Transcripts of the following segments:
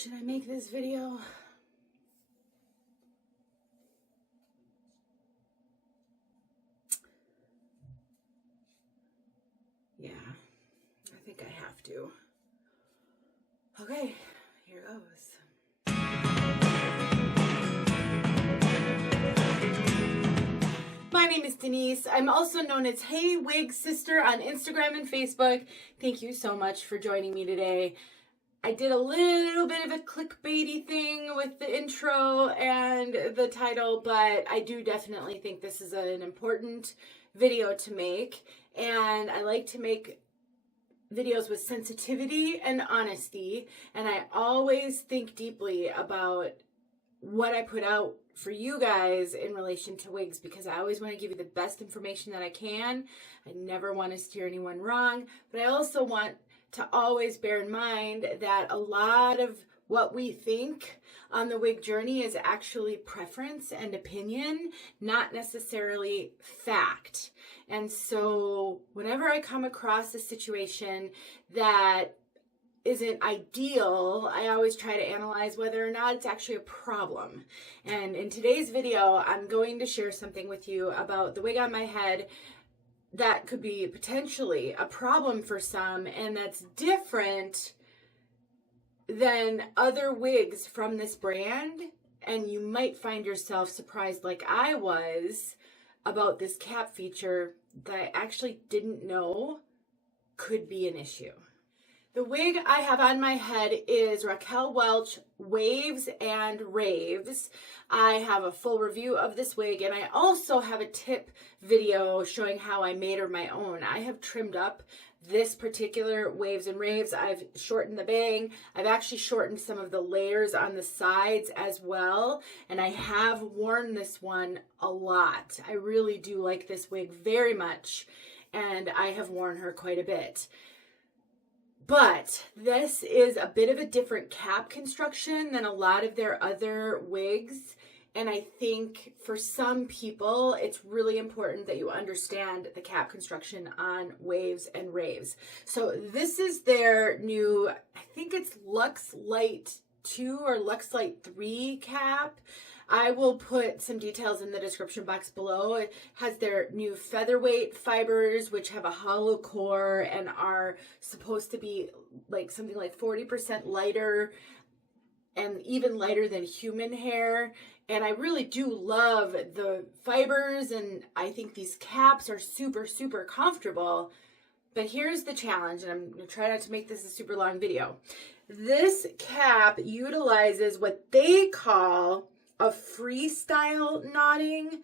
Should I make this video? Yeah, I think I have to. Okay, here goes. My name is Denise. I'm also known as heywigsister on Instagram and Facebook. Thank you so much for joining me today. I did a little bit of a clickbaity thing with the intro and the title, but I do definitely think this is an important video to make. And I like to make videos with sensitivity and honesty. And I always think deeply about what I put out for you guys in relation to wigs, because I always want to give you the best information that I can. I never want to steer anyone wrong, but I also want to always bear in mind that a lot of what we think on the wig journey is actually preference and opinion, not necessarily fact. And so whenever I come across a situation that isn't ideal, I always try to analyze whether or not it's actually a problem. And in today's video, I'm going to share something with you about the wig on my head that could be potentially a problem for some, and that's different than other wigs from this brand. And you might find yourself surprised, like I was, about this cap feature that I actually didn't know could be an issue. The wig I have on my head is Raquel Welch Waves and Raves. I have a full review of this wig, and I also have a tip video showing how I made her my own. I have trimmed up this particular Waves and Raves. I've shortened the bang. I've actually shortened some of the layers on the sides as well, and I have worn this one a lot. I really do like this wig very much, and I have worn her quite a bit. But this is a bit of a different cap construction than a lot of their other wigs. And I think for some people, it's really important that you understand the cap construction on Waves and Raves. So this is their new, I think it's Luxe Light 2 or Luxe Light 3 cap. I will put some details in the description box below. It has their new featherweight fibers, which have a hollow core and are supposed to be like something like 40% lighter and even lighter than human hair. And I really do love the fibers, and I think these caps are super, super comfortable. But here's the challenge, and I'm going to try not to make this a super long video. This cap utilizes what they call a freestyle knotting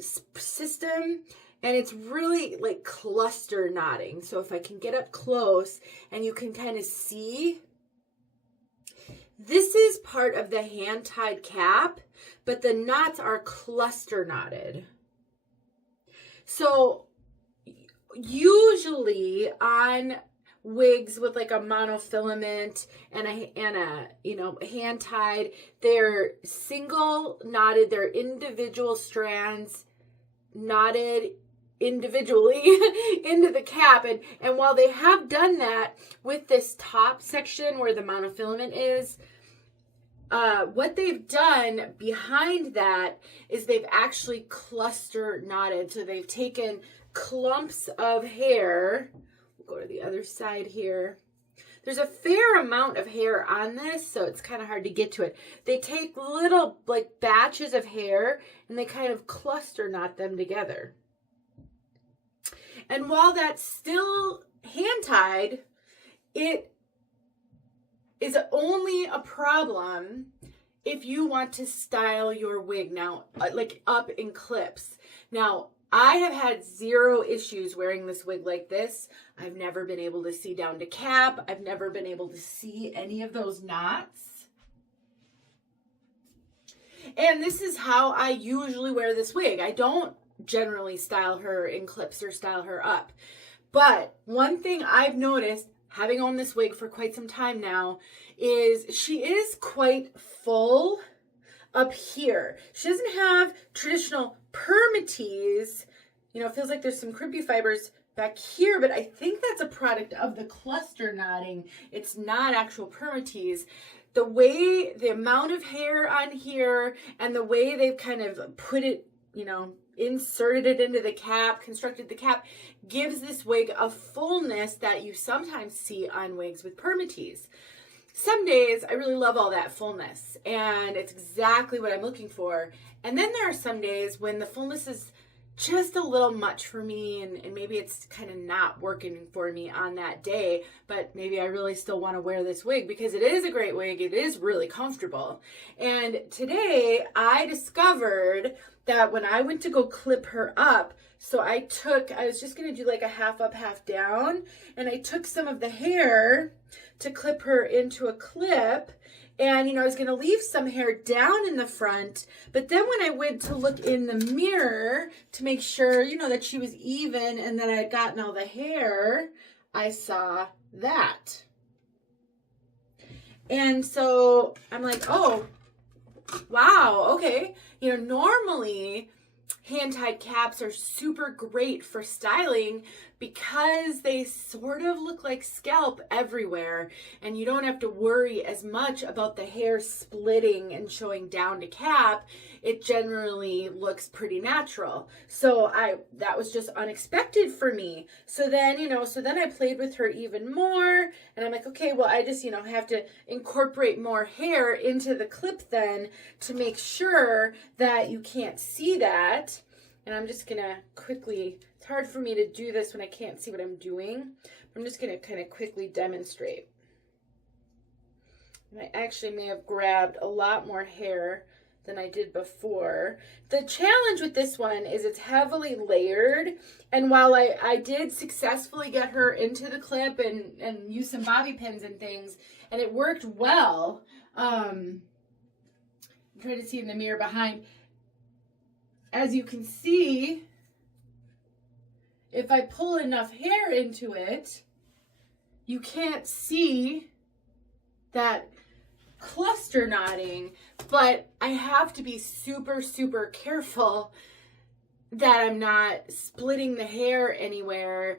system, and it's really like cluster knotting. So if I can get up close and you can kind of see, this is part of the hand-tied cap, but the knots are cluster knotted. So usually on wigs with like a monofilament and a you know, hand tied, they're single knotted, they're individual strands knotted individually into the cap. And while they have done that with this top section where the monofilament is, what they've done behind that is they've actually cluster knotted. So they've taken clumps of hair. Go to the other side here. There's a fair amount of hair on this, so it's kind of hard to get to it. They take little like batches of hair and they kind of cluster knot them together. And while that's still hand tied, it is only a problem if you want to style your wig now, like up in clips. Now, I have had zero issues wearing this wig like this. I've never been able to see down to cap. I've never been able to see any of those knots. And this is how I usually wear this wig. I don't generally style her in clips or style her up. But one thing I've noticed, having owned this wig for quite some time now, is she is quite full up here. She doesn't have traditional permatease. You know, it feels like there's some crimpy fibers back here, but I think that's a product of the cluster knotting. It's not actual permatease. the way, the amount of hair on here and the way they've kind of put it, you know, inserted it into the cap, constructed the cap, gives this wig a fullness that you sometimes see on wigs with permatease. Some days I really love all that fullness and it's exactly what I'm looking for. And then there are some days when the fullness is just a little much for me and maybe it's kind of not working for me on that day, but maybe I really still want to wear this wig because it is a great wig. It is really comfortable. And today I discovered that when I went to go clip her up, so I was just going to do like a half up, half down, and I took some of the hair to clip her into a clip. And, you know, I was going to leave some hair down in the front, but then when I went to look in the mirror to make sure, you know, that she was even and that I had gotten all the hair, I saw that. And so I'm like, oh, wow, okay. You know, normally hand-tied caps are super great for styling because they sort of look like scalp everywhere and you don't have to worry as much about the hair splitting and showing down to cap. It generally looks pretty natural. So that was just unexpected for me. So then, you know, I played with her even more and I'm like, okay, well, I just, you know, have to incorporate more hair into the clip then to make sure that you can't see that. And I'm just gonna quickly, it's hard for me to do this when I can't see what I'm doing. I'm just gonna kind of quickly demonstrate. And I actually may have grabbed a lot more hair than I did before. The challenge with this one is it's heavily layered. And while I did successfully get her into the clip and use some bobby pins and things, and it worked well, I'm trying to see in the mirror behind. As you can see, if I pull enough hair into it, you can't see that cluster knotting, but I have to be super, super careful that I'm not splitting the hair anywhere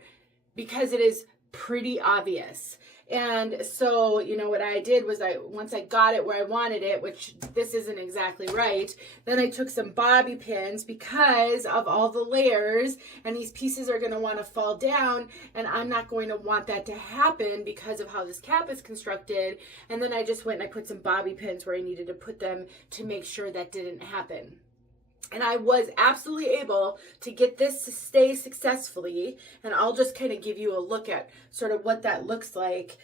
because it is pretty obvious. And so, you know, what I did was once I got it where I wanted it, which this isn't exactly right, then I took some bobby pins because of all the layers and these pieces are going to want to fall down and I'm not going to want that to happen because of how this cap is constructed. And then I just went and I put some bobby pins where I needed to put them to make sure that didn't happen. And I was absolutely able to get this to stay successfully. And I'll just kind of give you a look at sort of what that looks like.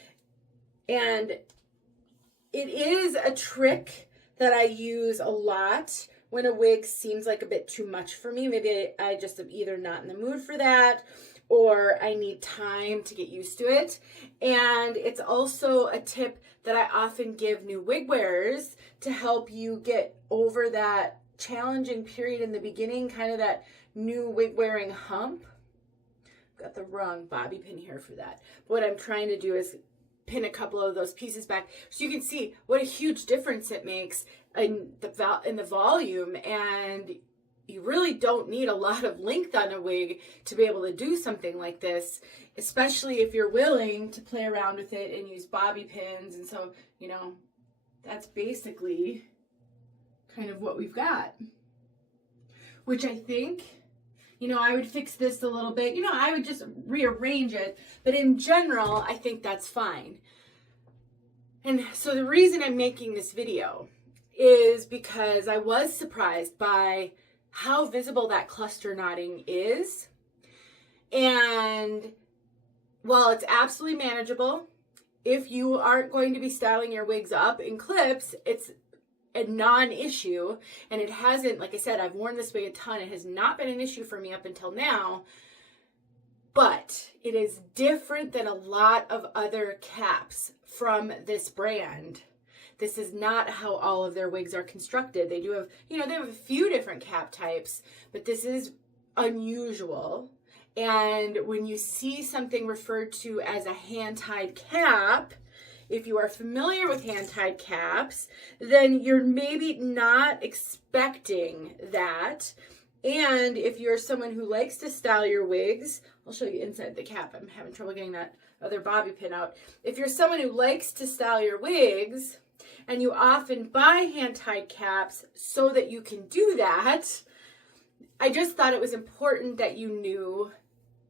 And it is a trick that I use a lot when a wig seems like a bit too much for me. Maybe I just am either not in the mood for that or I need time to get used to it. And it's also a tip that I often give new wig wearers to help you get over that challenging period in the beginning, kind of that new wig wearing hump. Got the wrong bobby pin here for that. But what I'm trying to do is pin a couple of those pieces back so you can see what a huge difference it makes in the volume. And you really don't need a lot of length on a wig to be able to do something like this, especially if you're willing to play around with it and use bobby pins. And so, you know, that's basically kind of what we've got, which I think, you know, I would fix this a little bit, you know, I would just rearrange it, but in general, I think that's fine. And so the reason I'm making this video is because I was surprised by how visible that cluster knotting is. And while it's absolutely manageable, if you aren't going to be styling your wigs up in clips, it's a non-issue, and it hasn't, like I said, I've worn this wig a ton. It has not been an issue for me up until now, but it is different than a lot of other caps from this brand. This is not how all of their wigs are constructed. They do have, you know, they have a few different cap types, but this is unusual. And when you see something referred to as a hand-tied cap, if you are familiar with hand-tied caps, then you're maybe not expecting that. And if you're someone who likes to style your wigs, I'll show you inside the cap. I'm having trouble getting that other bobby pin out. If you're someone who likes to style your wigs and you often buy hand-tied caps so that you can do that, I just thought it was important that you knew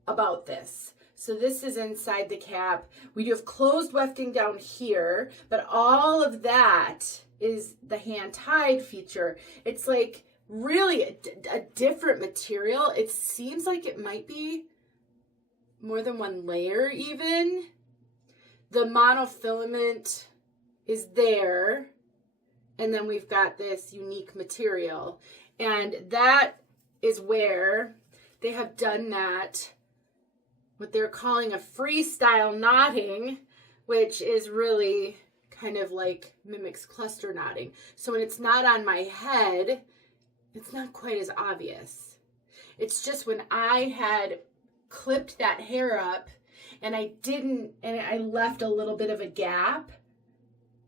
about this. So this is inside the cap. We do have closed wefting down here, but all of that is the hand-tied feature. It's like really a different material. It seems like it might be more than one layer even. The monofilament is there, and then we've got this unique material, and that is where they have done that, what they're calling a freestyle knotting, which is really kind of like mimics cluster knotting. So when it's not on my head, it's not quite as obvious. It's just when I had clipped that hair up and I left a little bit of a gap,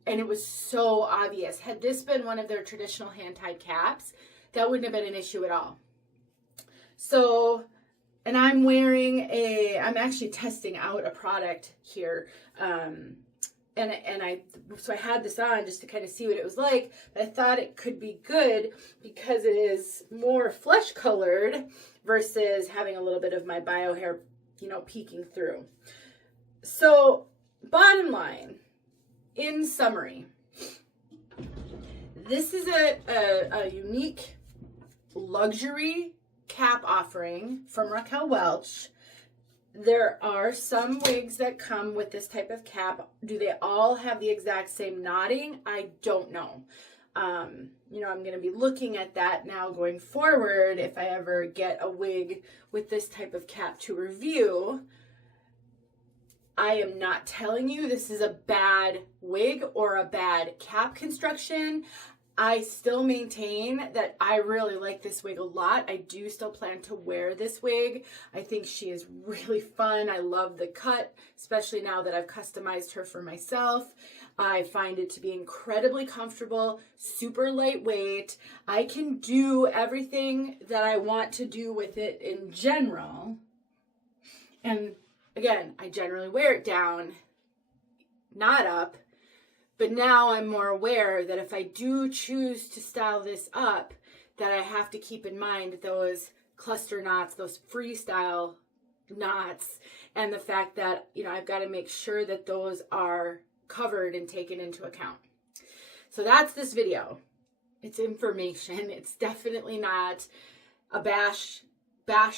and it was so obvious. Had this been one of their traditional hand-tied caps, that wouldn't have been an issue at all. So, and I'm actually testing out a product here. So I had this on just to kind of see what it was like, but I thought it could be good because it is more flesh colored versus having a little bit of my bio hair, peeking through. So bottom line, in summary, this is a unique luxury cap offering from Raquel Welch. There are some wigs that come with this type of cap. Do they all have the exact same knotting? I don't know. I'm going to be looking at that now going forward if I ever get a wig with this type of cap to review. I am not telling you this is a bad wig or a bad cap construction. I still maintain that I really like this wig a lot. I do still plan to wear this wig. I think she is really fun. I love the cut, especially now that I've customized her for myself. I find it to be incredibly comfortable, super lightweight. I can do everything that I want to do with it in general. And again, I generally wear it down, not up. But now I'm more aware that if I do choose to style this up, that I have to keep in mind those cluster knots, those freestyle knots, and the fact that, I've got to make sure that those are covered and taken into account. So that's this video. It's information. It's definitely not a bash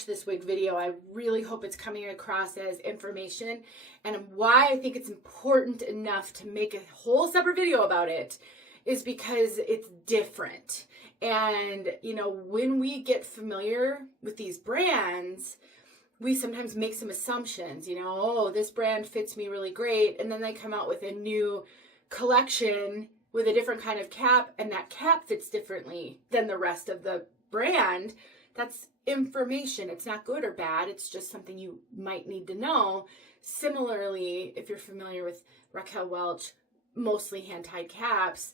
this wig video. I really hope it's coming across as information, and why I think it's important enough to make a whole separate video about it is because it's different. And when we get familiar with these brands, we sometimes make some assumptions, oh, this brand fits me really great, and then they come out with a new collection with a different kind of cap, and that cap fits differently than the rest of the brand. That's information. It's not good or bad. It's just something you might need to know. Similarly, if you're familiar with Raquel Welch, mostly hand-tied caps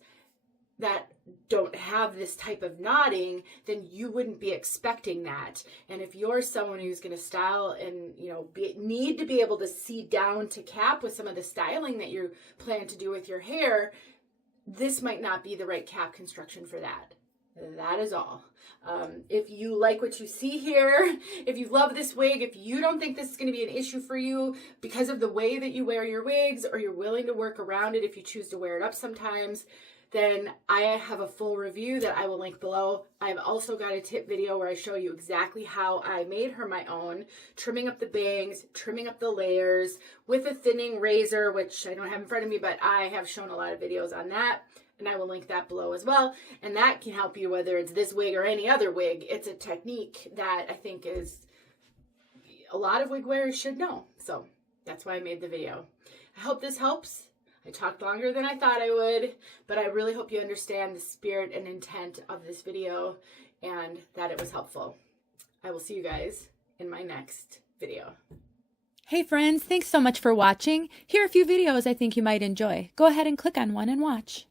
that don't have this type of knotting, then you wouldn't be expecting that. And if you're someone who's going to style and, need to be able to see down to cap with some of the styling that you plan to do with your hair, this might not be the right cap construction for that. That is all. If you like what you see here, if you love this wig, if you don't think this is going to be an issue for you because of the way that you wear your wigs, or you're willing to work around it if you choose to wear it up sometimes, then I have a full review that I will link below. I've also got a tip video where I show you exactly how I made her my own, trimming up the bangs, trimming up the layers with a thinning razor, which I don't have in front of me, but I have shown a lot of videos on that. And I will link that below as well. And that can help you whether it's this wig or any other wig. It's a technique that I think is a lot of wig wearers should know. So that's why I made the video. I hope this helps. I talked longer than I thought I would, but I really hope you understand the spirit and intent of this video and that it was helpful. I will see you guys in my next video. Hey friends, thanks so much for watching. Here are a few videos I think you might enjoy. Go ahead and click on one and watch.